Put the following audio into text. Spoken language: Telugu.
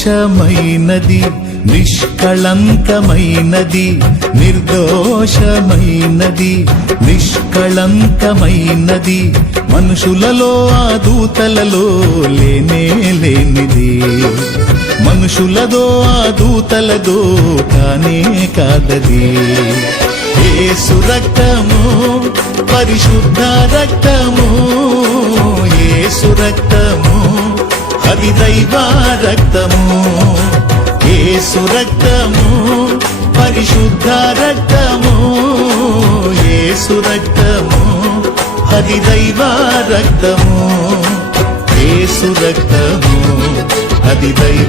స్వచ్ఛమైనది, నిష్కళంకమైనది, నిర్దోషమైనది, నిష్కళంకమైనది, మనుషులలో ఆ దూతలలో లేనే లేనిది, మనుషులదో ఆ దూతలదో కానే కాదది. యేసు రక్తము పరిశుద్ధ రక్తము, యేసు రక్తము అది దైవ రక్తము, యేసు రక్తము పరిశుద్ధ రక్తము, యేసు రక్తము అది దైవ రక్తము, యేసు రక్తము అది దైవ